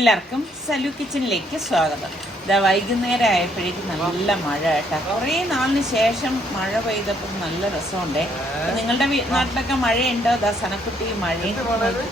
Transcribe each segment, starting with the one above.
എല്ലാവർക്കും സലു കിച്ചണിലേക്ക് സ്വാഗതം. ഇതാ വൈകുന്നേരം ആയപ്പോഴേക്കും നല്ല മഴ കേട്ടോ. കുറേ നാളിന് ശേഷം മഴ പെയ്തപ്പോൾ നല്ല രസമുണ്ടേ. നിങ്ങളുടെ നാട്ടിലൊക്കെ മഴയുണ്ടോ? ദാ സനക്കുട്ടി മഴയും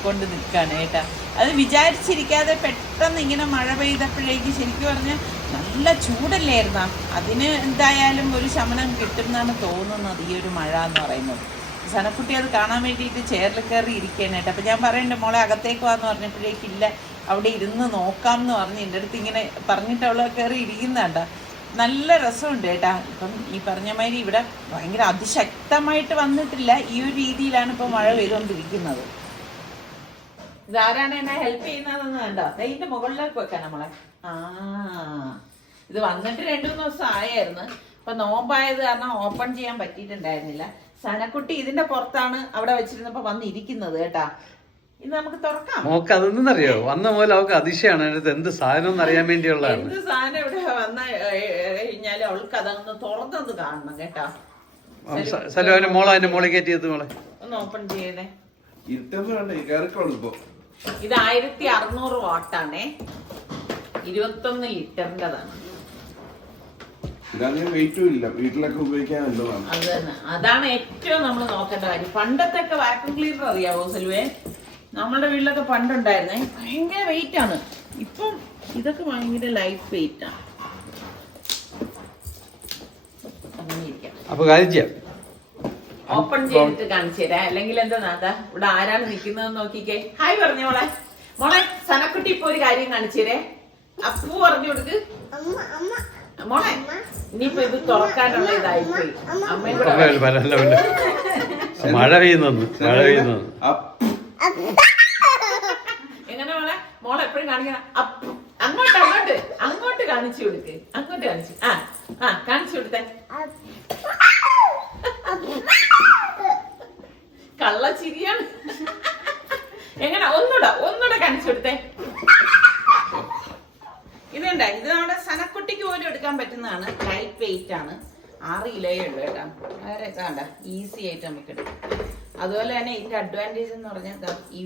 കൊണ്ട് നിൽക്കുകയാണ് കേട്ടോ. അത് വിചാരിച്ചിരിക്കാതെ പെട്ടെന്ന് ഇങ്ങനെ മഴ പെയ്തപ്പോഴേക്ക് ശരിക്കും പറഞ്ഞാൽ നല്ല ചൂടല്ലായിരുന്നാ. അതിന് എന്തായാലും ഒരു ശമനം കിട്ടുമെന്നാണ് തോന്നുന്നത് ഈ ഒരു മഴ എന്ന് പറയുന്നത്. സനക്കുട്ടി അത് കാണാൻ വേണ്ടിയിട്ട് ചെയറിൽ കയറി ഇരിക്കുകയാണ് കേട്ടോ. അപ്പം ഞാൻ പറയുന്നുണ്ട് മോളെ അകത്തേക്ക് വാന്ന് പറഞ്ഞപ്പോഴേക്കില്ല, അവിടെ ഇരുന്ന് നോക്കാം എന്ന് പറഞ്ഞ് എൻ്റെ അടുത്ത് ഇങ്ങനെ പറഞ്ഞിട്ട് അവൾ കയറി ഇരിക്കുന്നുണ്ട്. നല്ല രസമുണ്ട് കേട്ടാ. ഇപ്പം ഈ പറഞ്ഞ മാതിരി ഇവിടെ ഭയങ്കര അതിശക്തമായിട്ട് വന്നിട്ടില്ല, ഈ ഒരു രീതിയിലാണ് ഇപ്പോൾ മഴ പെയ്തുകൊണ്ടിരിക്കുന്നത്. ഇതാരാണ് എന്നെ ഹെൽപ്പ് ചെയ്യുന്നതെന്ന് കണ്ടോ? ഇതിൻ്റെ മുകളിലേക്ക് വെക്കാം നമ്മളെ. ഇത് വന്നിട്ട് 2-3 ദിവസം ആയായിരുന്നു. ഇപ്പം നോമ്പായത് കാരണം ഓപ്പൺ ചെയ്യാൻ പറ്റിയിട്ടുണ്ടായിരുന്നില്ല. സനക്കുട്ടി ഇതിന്റെ പുറത്താണ് അവിടെ വെച്ചിരുന്നപ്പോ വന്നിരിക്കുന്നത് കേട്ടാ. ഇത് നമുക്ക് തുറക്കാം. നോക്ക് അതൊന്നും അറിയോ, വന്ന പോലെ അവൾക്ക് അതിശയാണ് എന്ത് സാധനം എന്ന് അറിയാൻ വേണ്ടിയുള്ളതാണ്. എന്ത് സാധനം ഇവിടെ വന്ന കഴിഞ്ഞാല് അവൾക്ക് അതൊന്ന് തുറന്നൊന്ന് കാണണം കേട്ടാ. സലോന്റെ മോളെ അതിന്റെ മോളെ കയറ്റിയത് മോളെ ഒന്ന് ഓപ്പൺ ചെയ്തേ. ഇത് 1600 വാട്ടാണേ, 21 ലിറ്ററിൻ്റെതാണ്. അതാണ് ഏറ്റവും നമ്മൾ നോക്കേണ്ട കാര്യം. പണ്ടത്തെ വാക്യൂം ക്ലീനർ അറിയാവോ സെൽവേ? നമ്മളുടെ വീട്ടിലൊക്കെ പണ്ടുണ്ടായിരുന്നേ, ഭയങ്കര വെയിറ്റ് ആണ്. ഇപ്പം ഇതൊക്കെ ഭയങ്കര ലൈറ്റ് വെയിറ്റ് ആണ്. ഓപ്പൺ ചെയ്തിട്ട് കാണിച്ചു തരാം. അല്ലെങ്കിൽ എന്താ നാഥാ ഇവിടെ ആരാണ് നിൽക്കുന്നത് നോക്കിക്കേ. ഹായ് പറഞ്ഞു മോളെ. മോളെ സനക്കുട്ടി ഇപ്പൊ ഒരു കാര്യം കാണിച്ചു തരേ. അപ്പു പറഞ്ഞു കൊടുക്ക് മോളെ. ഇനിയിപ്പോ ഇത് തുറക്കാനുള്ള ഇതായിപ്പോയി. മഴ പെയ്യുന്നു. എങ്ങനെ മോളെ? മോളെ എപ്പോഴും കാണിക്കണം. അങ്ങോട്ട് കാണിച്ചു കൊടുക്ക്. അങ്ങോട്ട് കാണിച്ചു. കാണിച്ചു കൊടുത്തേ. കള്ളച്ചിരിയാണ്. എങ്ങനെ? ഒന്നൂടെ കാണിച്ചു കൊടുത്തേ. ഇതുണ്ട്, ഇത് നമ്മുടെ സനക്കുട്ടിക്ക് പോലും എടുക്കാൻ പറ്റുന്നതാണ്. ലൈറ്റ് വെയിറ്റ് ആണ്. 6 കിലോയേ ഉള്ളൂ കേട്ടോ. വേറെ വേണ്ട, ഈസി ആയിട്ട് നമുക്ക് എടുക്കാം. അതുപോലെ തന്നെ ഇതിന്റെ അഡ്വാൻറ്റേജ് എന്ന് പറഞ്ഞാൽ ഈ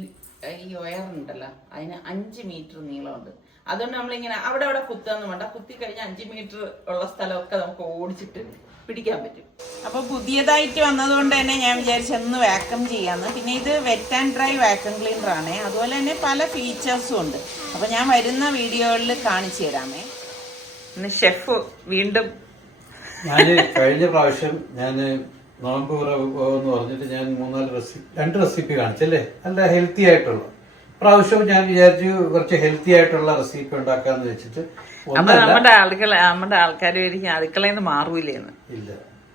ഒയറുണ്ടല്ലോ, അതിന് 5 മീറ്റർ നീളമുണ്ട്. അതുകൊണ്ട് നമ്മളിങ്ങനെ അവിടെ കുത്തൊന്നും വേണ്ട. കുത്തി കഴിഞ്ഞാൽ 5 മീറ്റർ ഉള്ള സ്ഥലമൊക്കെ നമുക്ക് ഓടിച്ചിട്ട് പിടിക്കാൻ പറ്റും. അപ്പൊ പുതിയതായിട്ട് വന്നതുകൊണ്ട് തന്നെ ഞാൻ വിചാരിച്ചൊന്ന് വാക്യൂം ചെയ്യാന്ന്. പിന്നെ ഇത് wet and dry vacuum cleaner ആണ്. അതുപോലെ തന്നെ പല ഫീച്ചേഴ്സും ഉണ്ട്. അപ്പൊ ഞാൻ വരുന്ന വീഡിയോകളിൽ കാണിച്ചു തരാമേ. ഷെഫ് വീണ്ടും കഴിഞ്ഞ പ്രാവശ്യം ഞാൻ നോമ്പ് എന്ന് പറഞ്ഞിട്ട് ഞാൻ 2 റെസിപ്പി കാണിച്ചല്ലേ, നല്ല ഹെൽത്തി ആയിട്ടുള്ള. പ്രാവശ്യം ഞാൻ വിചാരിച്ചു കുറച്ച് ഹെൽത്തി ആയിട്ടുള്ള റെസിപ്പി ഉണ്ടാക്കാന്ന് വെച്ചിട്ട്. നമ്മുടെ ആൾക്കാർ അടുക്കളയിൽ നിന്ന് മാറൂലേന്ന്. ഇല്ല,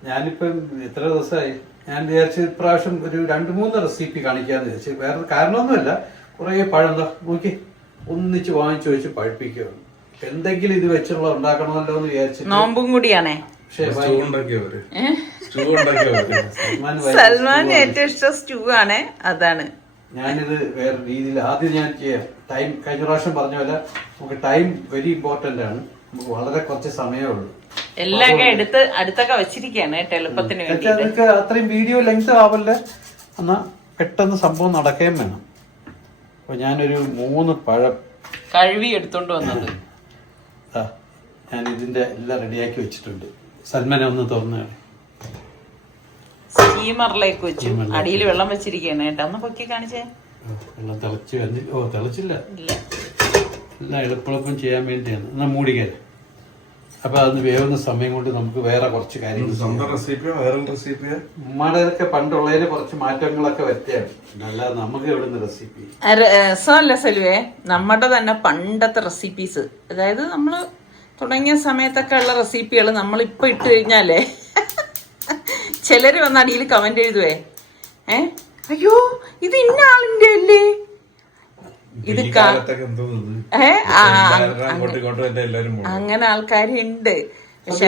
ഞാനിപ്പം എത്ര ദിവസമായി ഞാൻ വിചാരിച്ചു ഇപ്രാവശ്യം ഒരു 2-3 റെസിപ്പി കാണിക്കാന്ന് വെച്ച്. വേറെ കാരണമൊന്നുമില്ല, കുറെ പഴം നോക്കി ഒന്നിച്ച് വാങ്ങിച്ചു വെച്ച് പഴുപ്പിക്കുകയാണ്. എന്തെങ്കിലും ഇത് വെച്ചുള്ള ഉണ്ടാക്കണമല്ലോ എന്ന് വിചാരിച്ചു. നോമ്പും കൂടിയാണേ. സൽമാൻ ഏറ്റവും ഇഷ്ടം സ്റ്റൂ ആണ്. അതാണ് ഞാനിത് വേറെ രീതിയിൽ ആദ്യം ഞാൻ ചെയ്യാം. ടൈം കഴിഞ്ഞ പ്രാവശ്യം പറഞ്ഞ പോലെ നമുക്ക് ടൈം വെരി ഇമ്പോർട്ടന്റ് ആണ്. നമുക്ക് വളരെ കുറച്ച് സമയമേ ഉള്ളൂ. എല്ലാം എടുത്ത് അടുത്തൊക്കെ വെച്ചിരിക്കുകയാണ് എളുപ്പത്തിന് വേണ്ടി. അത്രയും വീഡിയോ ലെങ്ത് ആവല്ലേ, എന്നാ പെട്ടെന്ന് സംഭവം നടക്കുകയും വേണം. അപ്പൊ ഞാനൊരു 3 പഴം കഴുകി എടുത്തോണ്ട് വന്നത്. ഞാൻ ഇതിന്റെ എല്ലാം റെഡിയാക്കി വെച്ചിട്ടുണ്ട്. സൽമാനെ ഒന്ന് തുറന്നു സ്റ്റീമറിലേക്ക് വെച്ചു. അടിയിൽ വെള്ളം വെച്ചിരിക്കുകയാണ് കേട്ടോ. ഒന്ന് പൊക്കി കാണിച്ചേ. വെള്ളം തിളച്ചില്ല. എല്ലാം എളുപ്പം ചെയ്യാൻ വേണ്ടിയാണ്. എന്നാ മൂടിക്കാൻ. അപ്പൊ അതൊന്ന് വേവുന്ന സമയം കൊണ്ട് നമുക്ക് വേറെ കുറച്ച് കാര്യങ്ങൾ. ഉമ്മാടെയൊക്കെ പണ്ടുള്ളതിന് കുറച്ച് മാറ്റങ്ങളൊക്കെ വരുത്തിയാണ്. അല്ലാതെ നമുക്ക് എവിടുന്ന് റെസിപ്പി രസമല്ല സെൽവേ, നമ്മുടെ തന്നെ പണ്ടത്തെ റെസിപ്പീസ്. അതായത് നമ്മള് തുടങ്ങിയ സമയത്തൊക്കെ ഉള്ള റെസിപ്പികൾ നമ്മളിപ്പോ ഇട്ട് കഴിഞ്ഞാലേ ചിലര് വന്ന അടിയിൽ കമന്റ് എഴുതുവേ, അയ്യോ ഇത് ഇന്ന ആളിന്റെ അല്ലേ ഇത്. അങ്ങനെ ആൾക്കാരുണ്ട്. പക്ഷെ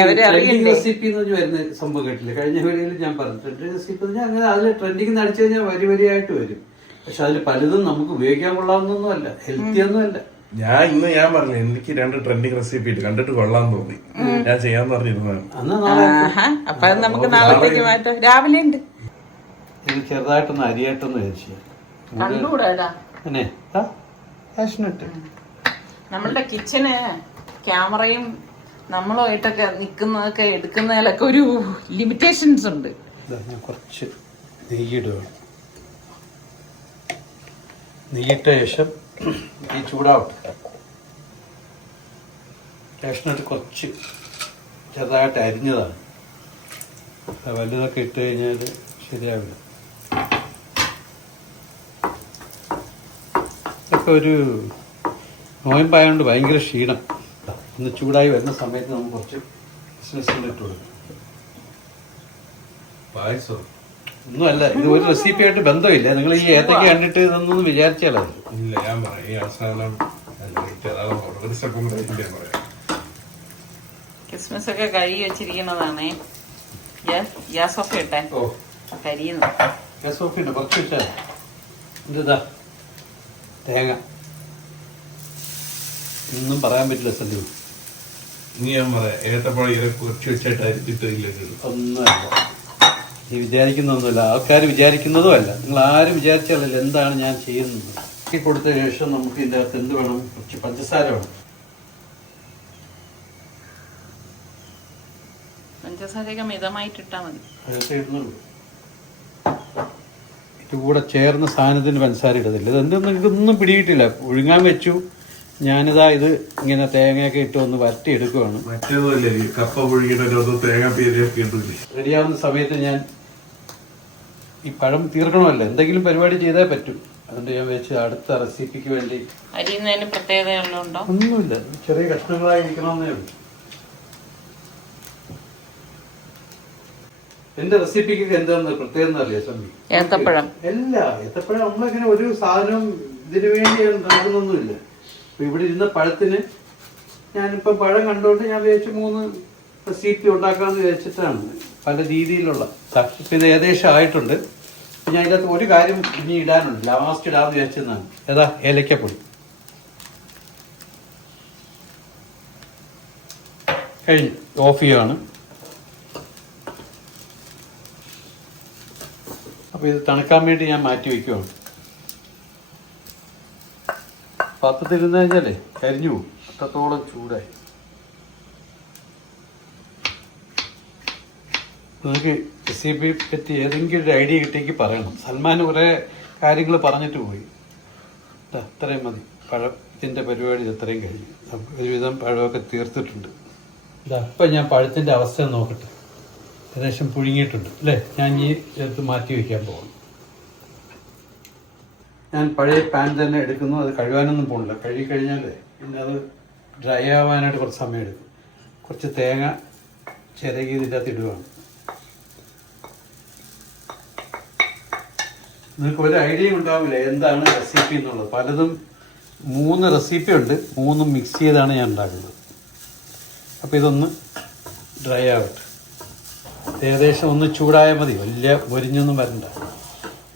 റെസിപ്പി വരുന്ന സംഭവം കേട്ടില്ല. കഴിഞ്ഞ വീഡിയോയിൽ ഞാൻ പറഞ്ഞിട്ടുണ്ട്. റെസിപ്പി അങ്ങനെ അതിൽ ട്രെൻഡിങ് അടിച്ചു കഴിഞ്ഞാൽ വരിയായിട്ട് വരും. പക്ഷെ അതിൽ പലതും നമുക്ക് ഉപയോഗിക്കാൻ കൊള്ളാവുന്നൊന്നും അല്ല, ഹെൽത്തി ഒന്നും അല്ല. ഞാൻ പറഞ്ഞു എനിക്ക് 2 ട്രെൻഡിങ് റെസിപ്പി കണ്ടിട്ട് കൊള്ളാൻ തോന്നി, ഞാൻ ചെയ്യാന്ന് പറഞ്ഞിരുന്നതാണ്. അപ്പൊ നമുക്ക് നാളത്തേക്ക് മാറ്റാം. രാവിലെ ഉണ്ട്. ഇത് ചെറുതായിട്ടൊന്ന് അരിയായിട്ടൊന്ന് കഴിച്ചു. കണ്ടുകൂടാ കാഷ്നട്ട് നമ്മളുടെ കിച്ചന് ക്യാമറയും നമ്മളുമായിട്ടൊക്കെ നിൽക്കുന്നതൊക്കെ എടുക്കുന്നതിലൊക്കെ ഒരു ലിമിറ്റേഷൻസ് ഉണ്ട്. ഞാൻ കുറച്ച് നെയ്യിടുകയാണ്. നെയ്യിട്ട ശേഷം ഈ ചൂടാവട്ടെ. കാഷ്നട്ട് കുറച്ച് ചെറുതായിട്ട് അരിഞ്ഞതാണ്. വലുതൊക്കെ ഇട്ട് കഴിഞ്ഞാൽ ശരിയാവില്ല. ഇതൊക്കെ ഒരു നോയമ്പായതുകൊണ്ട് ഭയങ്കര ക്ഷീണം. ഒന്ന് ചൂടായി വരുന്ന സമയത്ത് നമുക്ക് കുറച്ച് ബിസിനസ് ഇട്ട് കൊടുക്കും. പായസോ ഒന്നുമല്ല, ഇത് ഒരു റെസിപ്പിയായിട്ട് ബന്ധമില്ല. നിങ്ങൾ ഈ ഏത്തക്ക കണ്ടിട്ട് ഇതൊന്നും വിചാരിച്ചാലോ? ഇല്ല, ഞാൻ പറയാം ഈ അവസാനം ഒരു സെക്കൻഡ് ഞാൻ പറയാം. ക്രിസ്മസ് ഒക്കെ കഴുകി വെച്ചിരിക്കുന്നതാണേ. ഗ്യാസ് ഓഫ് ഇട്ടെ. ഓ, കരിയുന്നു. ഗ്യാസ് ഓഫ് ഉണ്ട്. കുറച്ച് വെച്ചാൽ എന്താ തേങ്ങ ഒന്നും പറയാൻ പറ്റില്ല. സന്ധ്യ ഇനി ഞാൻ പറയാം, ഏത്തപ്പഴം ഇങ്ങനെ കുറച്ച് വെച്ചിട്ട് അരിച്ചിട്ടില്ല. ഒന്നുമല്ല, ഈ വിചാരിക്കുന്നൊന്നുമില്ല. ആൾക്കാർ വിചാരിക്കുന്നതും അല്ല. നിങ്ങൾ ആരും വിചാരിച്ചാലല്ല എന്താണ് ഞാൻ ചെയ്യുന്നത്. കൊടുത്ത ശേഷം നമുക്ക് ഇതിൻ്റെ അകത്ത് എന്ത് വേണം? കുറച്ച് പഞ്ചസാര വേണം. പഞ്ചസാരയൊക്കെ മിതമായിട്ടിട്ടാ മതി. അതൊക്കെ ഇടുന്നുള്ളൂ. ഇത് കൂടെ ചേർന്ന സാധനത്തിന് പഞ്ചസാര ഇടത്തില്ല. ഇതെന്തെന്ന് എനിക്കൊന്നും പിടിയിട്ടില്ല. ഒഴുങ്ങാൻ വെച്ചു. ഞാനിതാ ഇത് ഇങ്ങനെ തേങ്ങയൊക്കെ ഇട്ട് ഒന്ന് വരട്ടി എടുക്കുവാണ്. മറ്റേതല്ലേ കപ്പ പുഴുകിയിട്ട് തേങ്ങ പേരൊക്കെ ഇട്ടില്ലേ. റെഡിയാവുന്ന സമയത്ത് ഞാൻ ഈ പഴം തീർക്കണമല്ലോ, എന്തെങ്കിലും പരിപാടി ചെയ്തേ പറ്റും. അതുകൊണ്ട് ഞാൻ വെച്ച് അടുത്ത റെസിപ്പിക്ക് വേണ്ടി അരിയുന്നതിന് പ്രത്യേകതയുള്ളതുണ്ടോ? ഒന്നുമില്ല, ചെറിയ കഷ്ണങ്ങളായി ഇരിക്കണമെന്നേ ഉള്ളൂ. എന്റെ റെസിപ്പിക്ക് എന്താന്ന് പ്രത്യേകം അറിയാം സമ്മി? ഏത്തപ്പഴം. അല്ല, ഏത്തപ്പഴം നമ്മളിങ്ങനെ ഒരു സാധനം ഇതിനു വേണ്ടി ഉണ്ടാകുന്നൊന്നുമില്ല. അപ്പൊ ഇവിടെ ഇരുന്ന പഴത്തിന് ഞാനിപ്പം പഴം കണ്ടുകൊണ്ട് ഞാൻ വിചാരിച്ചു 3 റെസിപ്പി ഉണ്ടാക്കാമെന്ന് വിചാരിച്ചിട്ടാണ്. പല രീതിയിലുള്ള. ഇപ്പം ഇത് ഏകദേശം ആയിട്ടുണ്ട്. ഞാൻ ഇതിനകത്ത് ഒരു കാര്യം ഇനി ഇടാനുണ്ട്, ലാസ്റ്റ് ഇടാമെന്ന് വിചാരിച്ചതാണ്. ഏതാ? ഏലക്കപ്പൊടി. കഴിഞ്ഞു, ഓഫ് ചെയ്യുകയാണ്. അപ്പോൾ ഇത് തണുക്കാൻ വേണ്ടി ഞാൻ മാറ്റി വയ്ക്കുവാണ്. പാത്രത്തിലിരുന്ന് കഴിഞ്ഞാലേ കരിഞ്ഞു പോകും, അത്രത്തോളം ചൂടായി. നിങ്ങൾക്ക് റെസിപ്പി പറ്റി ഏതെങ്കിലും ഒരു ഐഡിയ കിട്ടിയെങ്കിൽ പറയണം. സൽമാൻ കുറേ കാര്യങ്ങൾ പറഞ്ഞിട്ട് പോയി. അത്രയും മതി. പഴത്തിൻ്റെ പരിപാടി അത്രയും കഴിഞ്ഞു. നമുക്ക് ഒരുവിധം പഴമൊക്കെ തീർത്തിട്ടുണ്ട്. ഇപ്പം ഞാൻ പഴത്തിൻ്റെ അവസ്ഥ നോക്കട്ടെ. ഏകദേശം പുഴുങ്ങിയിട്ടുണ്ട് അല്ലേ? ഞാൻ ഈ ചേർത്ത് മാറ്റി വയ്ക്കാൻ പോകുന്നു. ഞാൻ പഴയ പാൻ തന്നെ എടുക്കുന്നു. അത് കഴുകാനൊന്നും പോകുന്നില്ല. കഴുകി കഴിഞ്ഞാൽ പിന്നെ അത് ഡ്രൈ ആവാനായിട്ട് കുറച്ച് സമയം എടുക്കും. കുറച്ച് തേങ്ങ ചിരകി ഇതിൻ്റെ അകത്ത് ഇടുകയാണ്. നിങ്ങൾക്ക് ഒരു ഐഡിയയും ഉണ്ടാവില്ല എന്താണ് റെസിപ്പി എന്നുള്ളത്. പലതും 3 റെസിപ്പി ഉണ്ട്. 3 മിക്സ് ചെയ്താണ് ഞാൻ ഉണ്ടാക്കുന്നത്. അപ്പോൾ ഇതൊന്ന് ഡ്രൈ ആവട്ടെ. ഏകദേശം ഒന്ന് ചൂടായാൽ മതി, വലിയ മൊരിഞ്ഞൊന്നും വരണ്ട.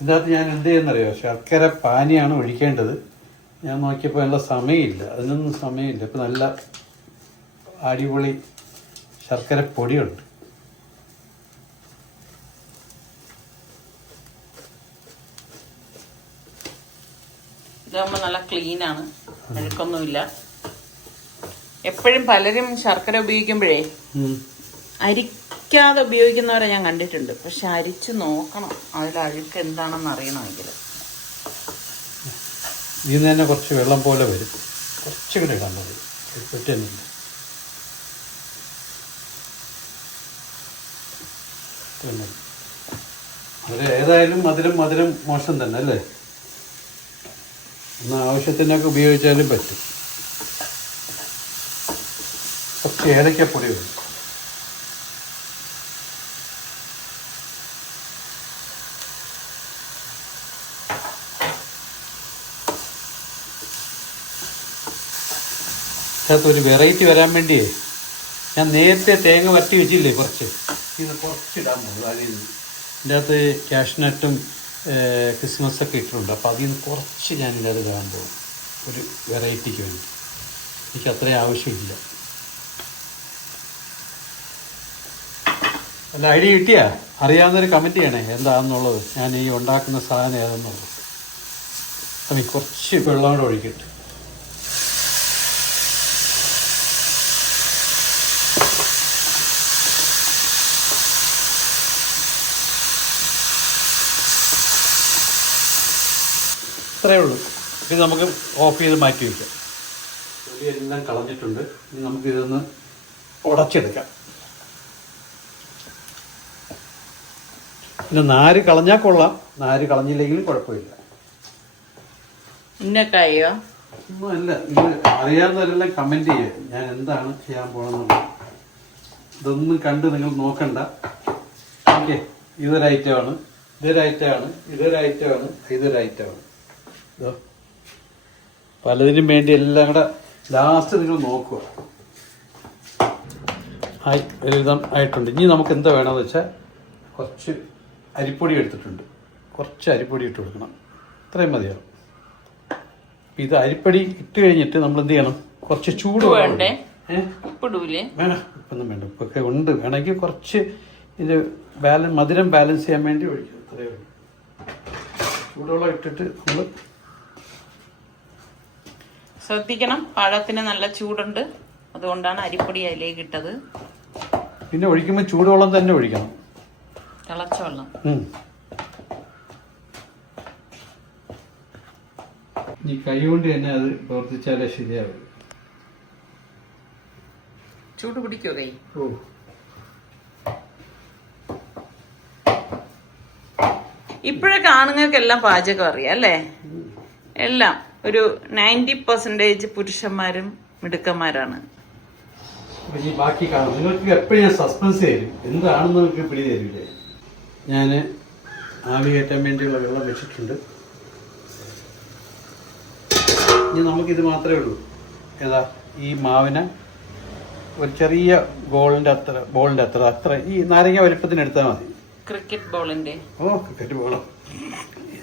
ഇതിനകത്ത് ഞാൻ എന്ത് ചെയ്യുന്നറിയോ? ശർക്കര പാനിയാണ് ഒഴിക്കേണ്ടത്. ഞാൻ നോക്കിയപ്പോൾ നല്ല സമയമില്ല, അതിനൊന്നും സമയമില്ല. ഇപ്പം നല്ല അടിപൊളി ശർക്കര പൊടിയുണ്ട്. ഇതാകുമ്പോൾ നല്ല ക്ലീനാണ്, അഴുക്കൊന്നുമില്ല. എപ്പോഴും പലരും ശർക്കര ഉപയോഗിക്കുമ്പോഴേ അരിക്കാതെ ഉപയോഗിക്കുന്നവരെ ഞാൻ കണ്ടിട്ടുണ്ട്. പക്ഷെ അരിച്ച് നോക്കണം, അതിൽ അഴുക്ക് എന്താണെന്ന് അറിയണമെങ്കിൽ. ഇതിൽ തന്നെ കുറച്ച് വെള്ളം പോലെ വരും. കുറച്ചും കൂടെ ഇടാൻ മതി, പറ്റുന്നില്ല. ഏതായാലും മധുരം മോശം തന്നെ അല്ലേ? ഒന്ന് ആവശ്യത്തിനൊക്കെ ഉപയോഗിച്ചാലും പറ്റും. കുറച്ച് ഏലക്കപ്പൊടി വേണം. ഒരു വെറൈറ്റി വരാൻ വേണ്ടിയേ ഞാൻ നേരത്തെ തേങ്ങ വറ്റി വെച്ചില്ലേ കുറച്ച്, ഇത് കുറച്ചിടാൻ പോകും. അതിൽ നിന്ന് ഇതിൻ്റെ അകത്ത് കാഷ്നട്ടും ക്രിസ്മസൊക്കെ ഇട്ടിട്ടുണ്ട്. അപ്പോൾ അതിൽ നിന്ന് കുറച്ച് ഞാനിതിൻ്റെ അത് ഇടാൻ പോകും, ഒരു വെറൈറ്റിക്ക് വേണ്ടി. എനിക്ക് അത്രയും ആവശ്യമില്ല. അല്ല, ഐഡിയ കിട്ടിയാ? അറിയാവുന്നൊരു കമൻറ്റ് ചെയ്യണേ എന്താണെന്നുള്ളത്, ഞാൻ ഈ ഉണ്ടാക്കുന്ന സാധനം ഏതെന്നുള്ളത്. അത് കുറച്ച് വെള്ളം കൂടെ ഒഴിക്കട്ടെ. ഇത്രയേ ഉള്ളൂ. ഇത് നമുക്ക് ഓഫ് ചെയ്ത് മാറ്റി വയ്ക്കാം. എല്ലാം കളഞ്ഞിട്ടുണ്ട്. ഇനി നമുക്ക് ഇതൊന്ന് ഉടച്ചെടുക്കാം. പിന്നെ നാര് കളഞ്ഞാൽ കൊള്ളാം, നാര് കളഞ്ഞില്ലെങ്കിലും കുഴപ്പമില്ല. ഉന്നക്കായോ? ഒന്നും അല്ല, നിങ്ങൾ അറിയാവുന്നവരെല്ലാം കമൻറ്റ് ചെയ്യുക ഞാൻ എന്താണ് ചെയ്യാൻ പോകണമെന്നുള്ളത്. ഇതൊന്നും കണ്ട് നിങ്ങൾ നോക്കണ്ട. ഓക്കെ, ഇതൊരു ഐറ്റമാണ്, ഇതൊരു ഐറ്റമാണ്, ഇതൊരു ഐറ്റമാണ്, ഇതൊരു ഐറ്റമാണ്. ഇതോ പലതിനും വേണ്ടി എല്ലാം കൂടെ ലാസ്റ്റ് നിങ്ങൾ നോക്കുക. ഒരുവിധം ആയിട്ടുണ്ട്. ഇനി നമുക്ക് എന്താ വേണമെന്ന് വെച്ചാൽ കുറച്ച് അരിപ്പൊടി എടുത്തിട്ടുണ്ട്. കുറച്ച് അരിപ്പൊടി ഇട്ട് കൊടുക്കണം. ഇത്രയും മതിയാവും. ഇത് അരിപ്പൊടി ഇട്ട് കഴിഞ്ഞിട്ട് നമ്മൾ എന്ത് ചെയ്യണം? കുറച്ച് ചൂട് വേണ്ടേ? വേണം. ഇപ്പൊന്നും വേണ്ട, ഉപ്പൊക്കെ ഉണ്ട്. വേണമെങ്കിൽ കുറച്ച് ഇത് മധുരം ബാലൻസ് ചെയ്യാൻ വേണ്ടി ഒഴിക്കും. അത്രയേ ഉള്ളൂ. ചൂടുവെള്ളം ഇട്ടിട്ട് നമ്മൾ ശ്രദ്ധിക്കണം, പഴത്തിന് നല്ല ചൂടുണ്ട്, അതുകൊണ്ടാണ് അരിപ്പൊടി അതിലേക്ക് ഇട്ടത്. പിന്നെ ഒഴിക്കുമ്പോൾ ചൂടുവെള്ളം തന്നെ ഒഴിക്കണം, തിളച്ച വെള്ളം. ഈ കൈ കൊണ്ട് തന്നെ അത് പ്രവർത്തിച്ചാലേ ശരിയാവും. ചൂട് പിടിക്കോ കൈ? ഓ, ഇപ്പോഴൊക്കെ ആണുങ്ങൾക്കെല്ലാം പാചകം അറിയാം അല്ലേ? എല്ലാം ഒരു 90% പുരുഷന്മാരും മിടുക്കന്മാരാണ്. ഈ ബാക്കി കാണും. നിങ്ങൾക്ക് എപ്പോഴും ഞാൻ സസ്പെൻസ് തരും, എന്താണെന്ന് നിങ്ങൾക്ക് പിടി തരില്ലേ. ഞാൻ ആവി കയറ്റാൻ വേണ്ടിയുള്ള വെള്ളം വെച്ചിട്ടുണ്ട്. ഇനി നമുക്കിത് മാത്രമേ ഉള്ളൂ. ഏതാ ഈ മാവിനെ ഒരു ചെറിയ ബോളിന്റെ അത്ര ഈ നാരങ്ങ വലിപ്പത്തിന് എടുത്താൽ മതി. ക്രിക്കറ്റ് ബോളിന്റെ. ഓ, ക്രിക്കറ്റ് ബോളോ,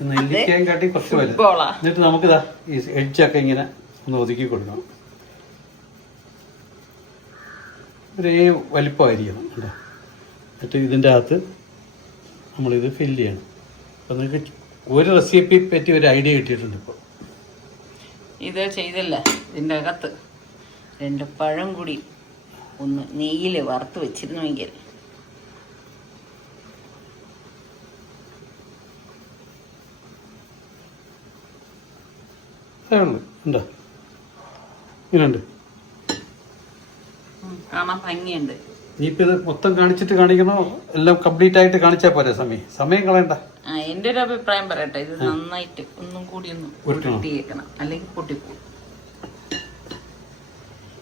നെല്ലിക്കയും കാട്ടി കുറച്ച് വലുത്. എന്നിട്ട് നമുക്കിതാ ഈ എഡ്ജൊക്കെ ഇങ്ങനെ ഒന്ന് ഒതുക്കി കൊടുക്കണം. ഒരേ വലിപ്പമായിരിക്കണം കേട്ടോ. എന്നിട്ട് ഇതിൻ്റെ അകത്ത് നമ്മളിത് ഫില്ല് ചെയ്യണം. അപ്പം നിങ്ങൾക്ക് ഒരു റെസിപ്പി പറ്റി ഒരു ഐഡിയ കിട്ടിയിട്ടുണ്ട്. ഇപ്പോൾ ഇത് ചെയ്തില്ല, ഇതിൻ്റെ അകത്ത് 2 പഴം കൂടി ഒന്ന് നെയ്യിൽ വറുത്ത് വെച്ചിരുന്നുവെങ്കിൽ. അതേ ഉള്ളൂ. ഉണ്ടോ? ഇങ്ങനെയുണ്ട്. കാണാൻ ഭംഗിയുണ്ട്. ഇനിയിപ്പോൾ ഇത് മൊത്തം കാണിച്ചിട്ട് കാണിക്കണോ? എല്ലാം കംപ്ലീറ്റ് ആയിട്ട് കാണിച്ചാൽ പോരെ? സമയം കളയണ്ട. എൻ്റെ ഒരു അഭിപ്രായം പറയട്ടെ, ഇത് നന്നായിട്ട് ഒന്നും കൂടി ഒന്ന് ഉരുട്ടിയേക്കണം, അല്ലെങ്കിൽ പൊട്ടിപ്പോകും.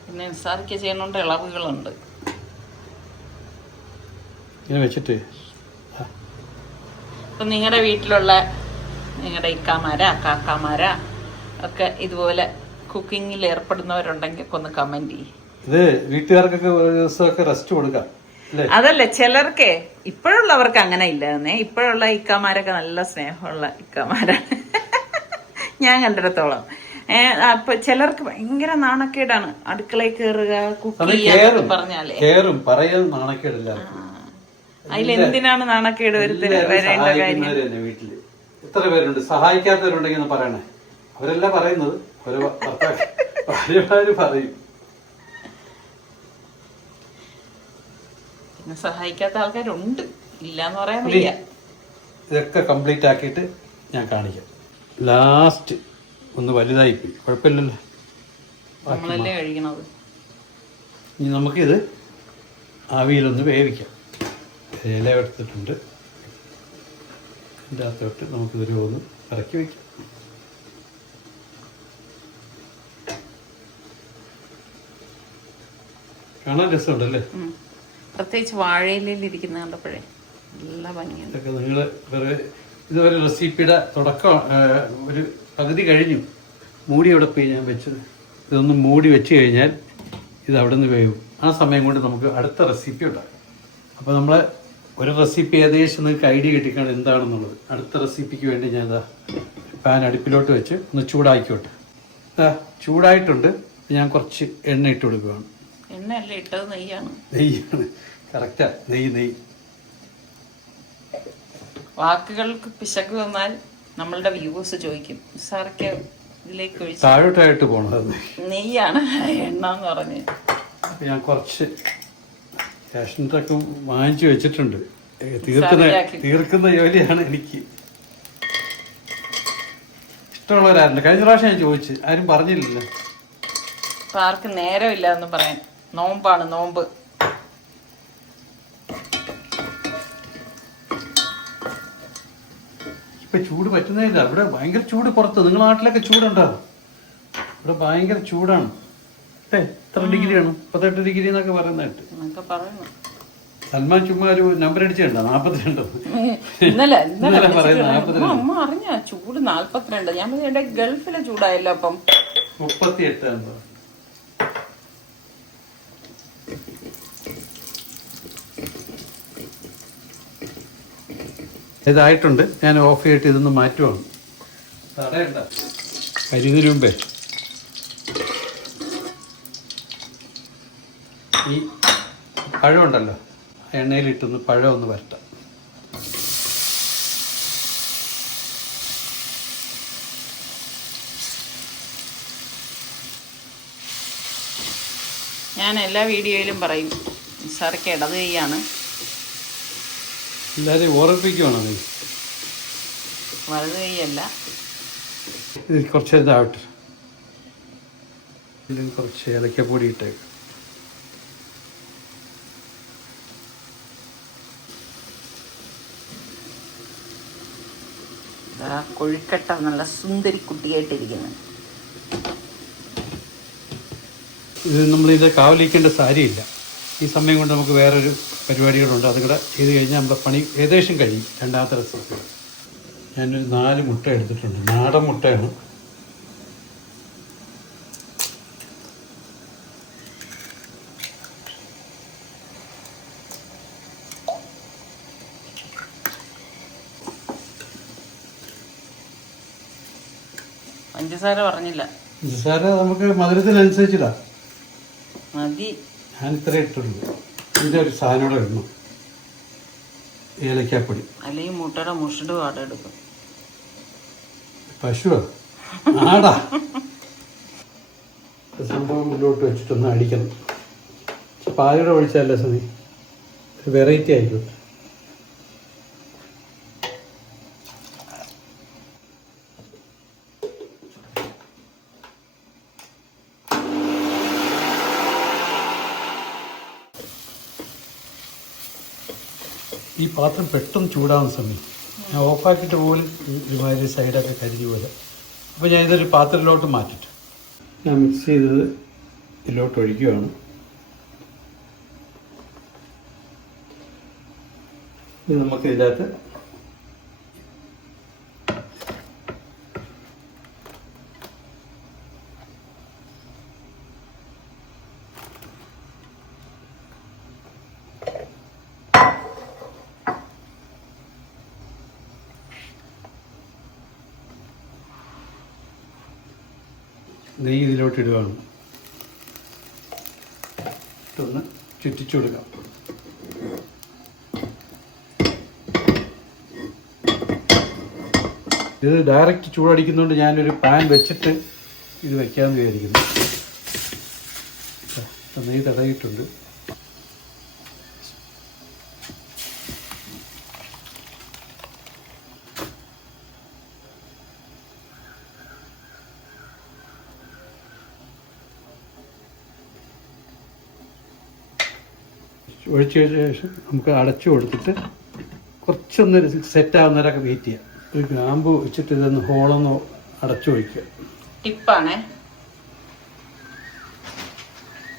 പിന്നെ നിസ്സാരിക്ക ചെയ്യണോണ്ട് ഇളവുകളുണ്ട്. ഇങ്ങനെ വെച്ചിട്ട് ഇപ്പം നിങ്ങളുടെ വീട്ടിലുള്ള നിങ്ങളുടെ ഇക്കാമാരാ കാക്കാമാരാ ഒക്കെ ഇതുപോലെ കുക്കിങ്ങിൽ ഏർപ്പെടുന്നവരുണ്ടെങ്കിൽ ഒന്ന് കമന്റ് ചെയ്യും. ഇത് വീട്ടുകാർക്കൊക്കെ ഒരു ദിവസമൊക്കെ റെസ്റ്റ് കൊടുക്കാം. അതല്ല, ചിലർക്ക് ഇപ്പോഴുള്ളവർക്ക് അങ്ങനെ ഇല്ലാന്നേ. ഇപ്പോഴുള്ള ഇക്കാമാരൊക്കെ നല്ല സ്നേഹമുള്ള ഇക്കാമാരാണ് ഞാൻ കണ്ടിടത്തോളം. അപ്പൊ ചിലർക്ക് ഭയങ്കര നാണക്കേടാണ് അടുക്കളയിൽ കയറുക, കുക്ക് ചെയ്യാൻ പറഞ്ഞാലേ. നാണക്കേടില്ല. അതിലെന്തിനാണ് നാണക്കേട് വരേണ്ട കാര്യം? വീട്ടില് എത്ര പേരുണ്ട് സഹായിക്കാത്തവരുണ്ടെങ്കിൽ പറയണേ. അവരല്ല പറയുന്നത്, ഭാര്യമാര് പറയും. പിന്നെ സഹായിക്കാത്ത ആൾക്കാരുണ്ട്, ഇല്ലാന്ന് പറയാൻ വയ്യ. ഇതൊക്കെ കംപ്ലീറ്റ് ആക്കിയിട്ട് ഞാൻ കാണിക്കാം. ലാസ്റ്റ് ഒന്ന് വലുതായിപ്പോയി, കുഴപ്പമില്ലല്ലോ, നമ്മളല്ലേ കഴിക്കണത്. ഇനി നമുക്കിത് ആവിയിലൊന്ന് വേവിക്കാം. ഇല എടുത്തിട്ടുണ്ട്, ഇതിൻ്റെ അകത്തോട്ട് നമുക്കിതൊരു ഒന്ന് ഇറക്കി വയ്ക്കാം. കാണാൻ രസമുണ്ടല്ലേ? പ്രത്യേകിച്ച് വാഴയിലയിൽ ഇരിക്കുന്ന കണ്ടപ്പോഴേ നല്ല ഭംഗിയാണ്. ഇതൊക്കെ നിങ്ങൾ ഇതുവരെ റെസിപ്പിയുടെ തുടക്കം ഒരു പകുതി കഴിഞ്ഞു. മൂടി അവിടെ പോയി ഞാൻ വെച്ചത്. ഇതൊന്ന് മൂടി വെച്ച് കഴിഞ്ഞാൽ ഇത് അവിടെ നിന്ന് വേവും. ആ സമയം കൊണ്ട് നമുക്ക് അടുത്ത റെസിപ്പി ഉണ്ടാകും. അപ്പോൾ നമ്മൾ ഒരു റെസിപ്പി ഏകദേശം നിങ്ങൾക്ക് ഐഡിയ കിട്ടിക്കാണ് എന്താണെന്നുള്ളത്. അടുത്ത റെസിപ്പിക്ക് വേണ്ടി ഞാൻ ഇതാ പാൻ അടുപ്പിലോട്ട് വെച്ച് ഒന്ന് ചൂടാക്കിക്കോട്ടെ. ചൂടായിട്ടുണ്ട്. ഞാൻ കുറച്ച് എണ്ണ ഇട്ട് കൊടുക്കുകയാണ്. എണ്ണയല്ലേ ഇട്ടത്? നെയ്യാണ്. നെയ്യാണ്, കറക്റ്റാ. നെയ്യ്. വാക്കുകൾക്ക് പിശക് വന്നാൽ നമ്മളുടെ വ്യൂവേഴ്സ് ചോദിക്കും, സാറൊക്കെ ഇതിലേക്ക് ഒഴിച്ച് താഴോട്ടായിട്ട് പോകണം. നെയ്യാണ് എണ്ണ എന്ന് പറഞ്ഞ്. ഞാൻ കുറച്ച് കാഷ്നട്ടൊക്കെ വാങ്ങിച്ചു വെച്ചിട്ടുണ്ട്. തീർക്കുന്ന ജോലിയാണ് എനിക്ക്. ഇഷ്ടമുള്ളവരായിരുന്നു. കഴിഞ്ഞ പ്രാവശ്യം ഞാൻ ചോദിച്ചു, ആരും പറഞ്ഞില്ലല്ലോ. ഇപ്പൊ ആർക്കും നേരമില്ല എന്ന് പറയാൻ. നോമ്പാണ്, നോമ്പ്. ഇപ്പൊ ചൂട് പറ്റുന്നില്ല. ഇവിടെ ഭയങ്കര ചൂട് പുറത്ത്. നിങ്ങളുടെ നാട്ടിലൊക്കെ ചൂടുണ്ടോ? ഇവിടെ ഭയങ്കര ചൂടാണ്. എത്ര ഡിഗ്രിയാണ്? 38 ഡിഗ്രി എന്നൊക്കെ പറയുന്നതായിട്ട്. സൽമാൻ ചുമ്മാ ഒരു നമ്പർ അടിച്ചിട്ടുണ്ടോ? 42. ഇന്നലെ പറയുന്നത് 42. അമ്മ അറിഞ്ഞ ചൂട് 42. ഞാൻ എന്റെ ഗൾഫിലെ ചൂടായല്ലോ. അപ്പം 38 എന്തോ. ഇതായിട്ടുണ്ട്. ഞാൻ ഓഫ് ചെയ്തിട്ട് ഇതൊന്ന് മാറ്റുവാണ്. തടയണ്ട. കരിതിന് മുമ്പേ ഈ പഴമുണ്ടല്ലോ, എണ്ണയിലിട്ടൊന്ന് പഴം ഒന്ന് വരട്ടാം. ഞാൻ എല്ലാ വീഡിയോയിലും പറയും സാർക്ക് ഇടത് കൈയാണ്. എല്ലാവരെയും ഓർമ്മിപ്പിക്കുവാണോ നീ? വലത് കൈയല്ല. ഇതിൽ കുറച്ച് ഇതാവട്ടെ. ഇതിൽ കുറച്ച് ഏലക്കപ്പൊടി ഇട്ടേക്ക്. കൊഴുക്കട്ട നല്ല സുന്ദരി കുട്ടിയായിട്ടിരിക്കുന്നു. ഇത് നമ്മളിത് കാവലിക്കേണ്ട സാരിയില്ല. ഈ സമയം കൊണ്ട് നമുക്ക് വേറൊരു പരിപാടികളുണ്ട്. അതും കൂടെ ചെയ്ത് കഴിഞ്ഞാൽ നമ്മുടെ പണി ഏകദേശം കഴിയും. രണ്ടാമത്തെ റെസിപ്പി ഞാനൊരു 4 മുട്ട എടുത്തിട്ടുണ്ട്. നാടൻ മുട്ടയാണ്. പഞ്ചസാര പറഞ്ഞില്ല. പഞ്ചസാര നമുക്ക് മധുരത്തിനനുസരിച്ചിടാം. മതി. ഞാൻ ഇത്ര ഇട്ടുള്ളൂ. ഇതിൻ്റെ ഒരു സാധനം കൂടെ ഇടണം, ഏലക്കാപ്പൊടി. അല്ലെങ്കിൽ മുട്ടയുടെ മുഷിട് പാടെടുക്കും. പശുവോ ആടാ? സംഭവം മുന്നോട്ട് വെച്ചിട്ടൊന്ന് അടിക്കണം. പാലൂടെ ഒഴിച്ചല്ലേ സമി, ഒരു വെറൈറ്റി ആയിക്കോട്ടെ. ഈ പാത്രം പെട്ടെന്ന് ചൂടാവുന്ന സമയം ഞാൻ ഓഫാക്കിയിട്ട് പോലും ഒരുമാതിരി സൈഡൊക്കെ കരിഞ്ഞു പോലെ. അപ്പോൾ ഞാൻ ഇതൊരു പാത്രത്തിലോട്ട് മാറ്റിട്ട് ഞാൻ മിക്സ് ചെയ്തത് ഇതിലോട്ട് ഒഴിക്കുകയാണ്. ഇത് നമുക്ക് ഇതിനകത്ത് നെയ്യ് ഇതിലോട്ട് ഇടുകയാണ്. ഇട്ടൊന്ന് ചുറ്റിച്ചു കൊടുക്കാം. ഇത് ഡയറക്റ്റ് ചൂടടിക്കുന്നതുകൊണ്ട് ഞാനൊരു പാൻ വെച്ചിട്ട് ഇത് വയ്ക്കാമെന്ന് വിചാരിക്കുന്നു. നെയ്യ് തടയിട്ടുണ്ട്. ഒഴിച്ചതിന് ശേഷം നമുക്ക് അടച്ചു കൊടുത്തിട്ട് കുറച്ചൊന്ന് സെറ്റാവുന്നവരൊക്കെ വെയിറ്റ് ചെയ്യാം. ഒരു ഗ്രാമ്പ് വെച്ചിട്ട് ഇതൊന്ന് ഹോളൊന്ന് അടച്ചു വയ്ക്കുക. ടിപ്പാണേ.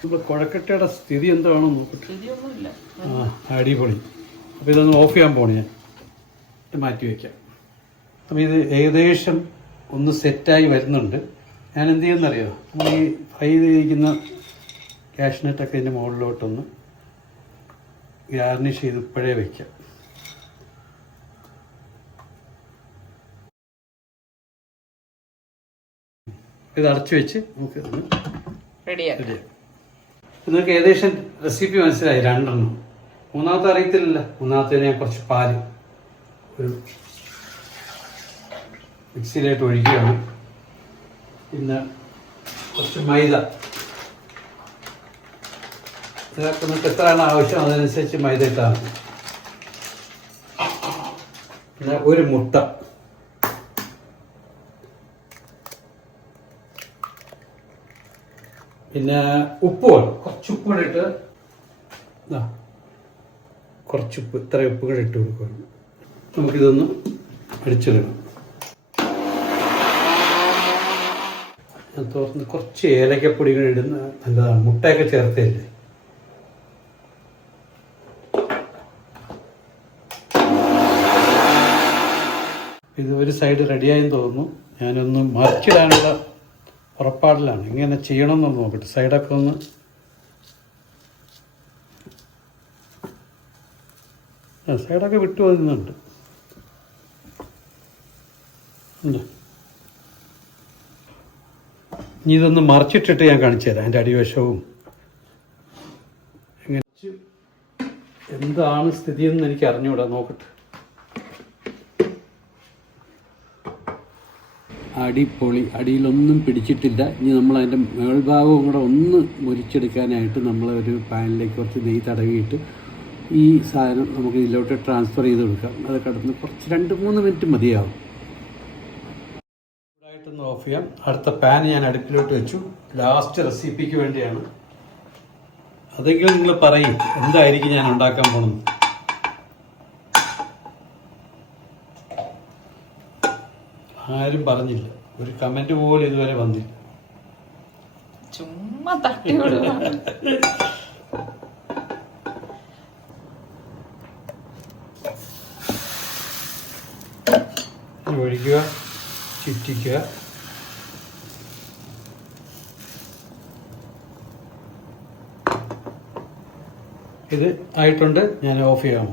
ഇപ്പോൾ കുഴക്കട്ടയുടെ സ്ഥിതി എന്താണോ നോക്കട്ടെ. ശരിയൊന്നുമില്ല. അടിപൊളി. അപ്പോൾ ഇതൊന്ന് ഓഫ് ചെയ്യാൻ പോണേ, ഞാൻ മാറ്റി വയ്ക്കാം. അപ്പോൾ ഇത് ഏകദേശം ഒന്ന് സെറ്റായി വരുന്നുണ്ട്. ഞാൻ എന്ത് ചെയ്യുമെന്നറിയോ, നമ്മൾ ഈ ഫ്രൈ ചെയ്തിരിക്കുന്ന കാഷ്നട്ടൊക്കെ ഇതിൻ്റെ മുകളിലോട്ടൊന്ന് ഗാർണിഷ് ചെയ്ത് ഇപ്പോഴേ വയ്ക്കാം. ഇത് അടച്ചു വെച്ച് നമുക്ക് റെഡിയാക്കാം. നിങ്ങൾക്ക് ഏകദേശം റെസിപ്പി മനസ്സിലായി. 2 എണ്ണം. മൂന്നാമത്തെ അറിയത്തില്ല. മൂന്നാമത്തെ ഞാൻ കുറച്ച് പാല് ഒരു മിക്സിയിലായിട്ട് ഒഴിക്കുകയാണ്. പിന്നെ കുറച്ച് മൈദ, ഇതൊക്കെ നിങ്ങൾക്ക് എത്രയാണ് ആവശ്യം അതനുസരിച്ച് മൈദ ഇട്ടാൽ മതി. പിന്നെ ഒരു മുട്ട, പിന്നെ ഉപ്പ് വേണം, കുറച്ച് ഉപ്പ് കൂടെ ഇട്ട് കുറച്ച് ഉപ്പ്, ഇത്ര ഉപ്പ് കൂടെ ഇട്ട് കൊടുക്കുകയാണ്. നമുക്കിതൊന്ന് അടിച്ചെടുക്കണം. ഞാൻ തുറന്ന് കുറച്ച് ഏലക്കപ്പൊടി കൂടെ ഇടുന്ന നല്ലതാണ്, മുട്ടയൊക്കെ ചേർത്തല്ലേ. ഇത് ഒരു സൈഡ് റെഡിയായെന്ന് തോന്നുന്നു. ഞാനൊന്ന് മറിച്ചിടാനുള്ള പുറപ്പാടിലാണ്. ഇങ്ങനെ ചെയ്യണമെന്നൊന്ന് നോക്കട്ടെ. സൈഡൊക്കെ ഒന്ന് സൈഡൊക്കെ വിട്ടു പോകുന്നുണ്ട്. ഇനി ഇതൊന്ന് മറിച്ചിട്ടിട്ട് ഞാൻ കാണിച്ചു തരാം അതിൻ്റെ അടിവശവും എങ്ങനെ എന്താണ് സ്ഥിതിയെന്ന് എനിക്ക് അറിഞ്ഞുകൂടാ. നോക്കട്ടെ. അടിപൊളി, അടിയിലൊന്നും പിടിച്ചിട്ടില്ല. ഇനി നമ്മൾ അതിൻ്റെ മേൾഭാഗവും കൂടെ ഒന്ന് മുരിച്ചെടുക്കാനായിട്ട് നമ്മൾ ഒരു പാനിലേക്ക് കുറച്ച് നെയ്യ് തടവിയിട്ട് ഈ സാധനം നമുക്ക് ഇതിലോട്ട് ട്രാൻസ്ഫർ ചെയ്ത് കൊടുക്കാം. അത് കടന്ന് കുറച്ച് 2-3 മിനിറ്റ് മതിയാവും. ചൂടായിട്ടൊന്ന് ഓഫ് ചെയ്യാം. അടുത്ത പാൻ ഞാൻ അടുപ്പിലോട്ട് വെച്ചു. ലാസ്റ്റ് റെസിപ്പിക്ക് വേണ്ടിയാണ്. അതെങ്കിലും നിങ്ങൾ പറയും എന്തായിരിക്കും ഞാൻ ഉണ്ടാക്കാൻ പോകുന്നത്. ആരും പറഞ്ഞില്ല, ഒരു കമന്റ് പോലും ഇതുവരെ വന്നില്ല. ചുമ്മാ തട്ടി ഒഴിക്കുക, ചുറ്റിക്കുക. ഇത് ആയിട്ടുണ്ട്. ഞാൻ ഓഫ് ചെയ്യാം.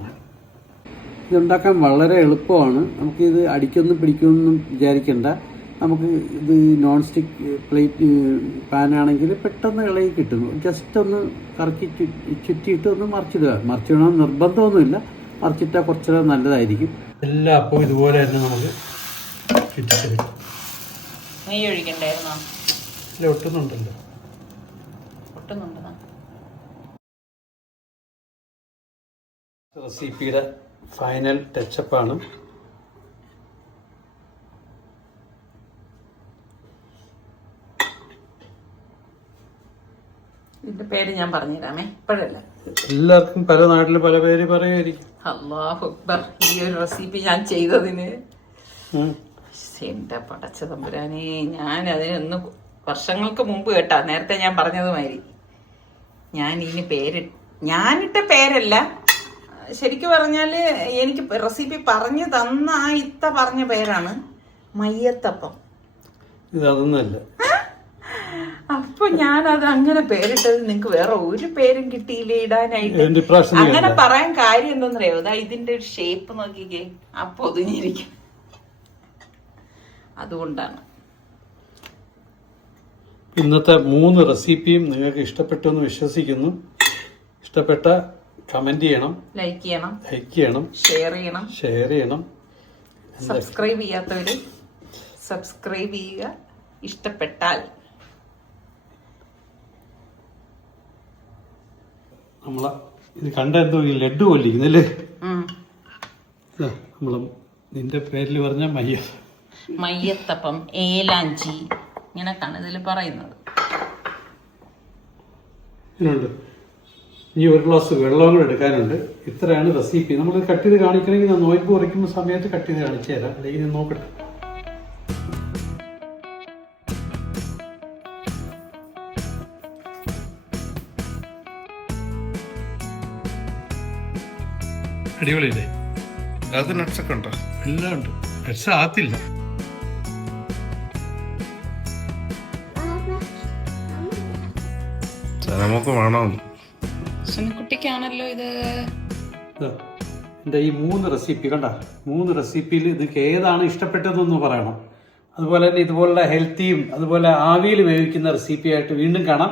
ഇതുണ്ടാക്കാൻ വളരെ എളുപ്പമാണ്. നമുക്കിത് അടിക്കൊന്നും പിടിക്കുമെന്നും വിചാരിക്കേണ്ട. നമുക്ക് ഇത് നോൺ സ്റ്റിക്ക് പ്ലേറ്റ് പാനാണെങ്കിൽ പെട്ടെന്ന് ഇളകി കിട്ടും. ജസ്റ്റ് ഒന്ന് കറക്കി ചുറ്റിയിട്ട് ഒന്ന് മറിച്ചിടുക. മറിച്ചിടണം നിർബന്ധമൊന്നുമില്ല, മറിച്ചിട്ടാൽ കുറച്ചുകൂടെ നല്ലതായിരിക്കും. എല്ലാ അപ്പവും ഇതുപോലെ തന്നെ നമുക്ക് ചുറ്റിച്ചെടുക്കാം. നെയ്യ് ഒഴിക്കണ്ടായിരുന്നോ? ഇല്ല, ഒട്ടുന്നുണ്ടല്ലോ. ഒട്ടുന്നുണ്ടോ? റെസിപ്പിയുടെ ഫൈനൽ ടച്ചപ്പാണ്. ഇതിന്റെ പേര് ഞാൻ പറഞ്ഞുതരാമേ, ഇപ്പോഴല്ല. എല്ലാവർക്കും പല നാട്ടിൽ പല പേര് പറയുമായിരിക്കും. അല്ലാഹു അക്ബർ. ഈ ഒരു റെസിപ്പി ഞാൻ ചെയ്തതിന് എന്റെ പടച്ച തമ്പുരാനെ, ഞാൻ അതിനൊന്ന് വർഷങ്ങൾക്ക് മുമ്പ് കേട്ടാ, നേരത്തെ ഞാൻ പറഞ്ഞതുമാതിരി. ഞാനിട്ട പേരല്ല, ശരിക്കും പറഞ്ഞാല് എനിക്ക് റെസിപ്പി പറഞ്ഞു തന്ന ആ ഇത്ത പറഞ്ഞ പേരാണ് മയ്യത്തപ്പം. ഇതൊന്നല്ല. അപ്പൊ ഞാനത് അങ്ങനെ പേരിട്ടത് നിങ്ങൾക്ക് വേറെ ഒരു പേരും കിട്ടിയില്ല ഇടാനായിട്ട്. അങ്ങനെ പറയാൻ കാര്യം എന്താണെന്നറിയോ? അതാ ഇതിന്റെ ഒരു ഷേപ്പ് നോക്കിക്കേ, ആ പൊതിഞ്ഞിരിക്കും, അതുകൊണ്ടാണ്. ഇന്നത്തെ 3 റെസിപ്പിയും നിങ്ങൾക്ക് ഇഷ്ടപ്പെട്ടു എന്ന് വിശ്വസിക്കുന്നു. ഇഷ്ടപ്പെട്ട കമന്റ് ചെയ്യണം, ലൈക്ക് ചെയ്യണം, ഷെയർ ചെയ്യണം. സബ്സ്ക്രൈബ് ചെയ്യാത്തവര് സബ്സ്ക്രൈബ് ചെയ്യുക. ഇഷ്ടപ്പെട്ടാൽ നമ്മളെ ഇത് കണ്ട എന്തോ ലഡു പോലിരിക്കുന്നല്ലേ. നമ്മള് നിന്റെ പേരിൽ പറഞ്ഞ മയ്യത്തപ്പം, ഏലാഞ്ചി, ഇങ്ങനെയൊക്കെയാണ് ഇതിൽ പറയുന്നത്. ഇതിനുണ്ട്. ഇനി 1 ഗ്ലാസ് വെള്ളം കൂടെ എടുക്കാനുണ്ട്. ഇത്രയാണ് റെസിപ്പി. നമ്മൾ കട്ട് ചെയ്ത് കാണിക്കണമെങ്കിൽ ഞാൻ നോയമ്പ് കുറയ്ക്കുന്ന സമയത്ത് കട്ട് ചെയ്ത് കാണിച്ചു തരാം. അല്ലെങ്കിൽ ഞാൻ നോക്കട്ടെ. അടിപൊളിയല്ലേ? അത് നട്ട്സ് ഒക്കെ ഉണ്ടോ? എല്ലാം ഉണ്ട്. നട്ട്സ് ആകത്തില്ല. നമുക്ക് വേണം. കുട്ടിക്കാണല്ലോ ഇത്. എൻ്റെ ഈ 3 റെസിപ്പി കണ്ട, 3 റെസിപ്പിയിൽ നിങ്ങൾക്ക് ഏതാണ് ഇഷ്ടപ്പെട്ടതെന്ന് പറയണം. അതുപോലെ തന്നെ ഇതുപോലുള്ള ഹെൽത്തിയും അതുപോലെ ആവിയിൽ വേവിക്കുന്ന റെസിപ്പിയായിട്ട് വീണ്ടും കാണാം.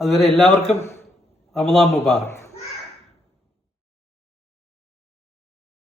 അതുവരെ എല്ലാവർക്കും റമദാൻ മുബാറക്.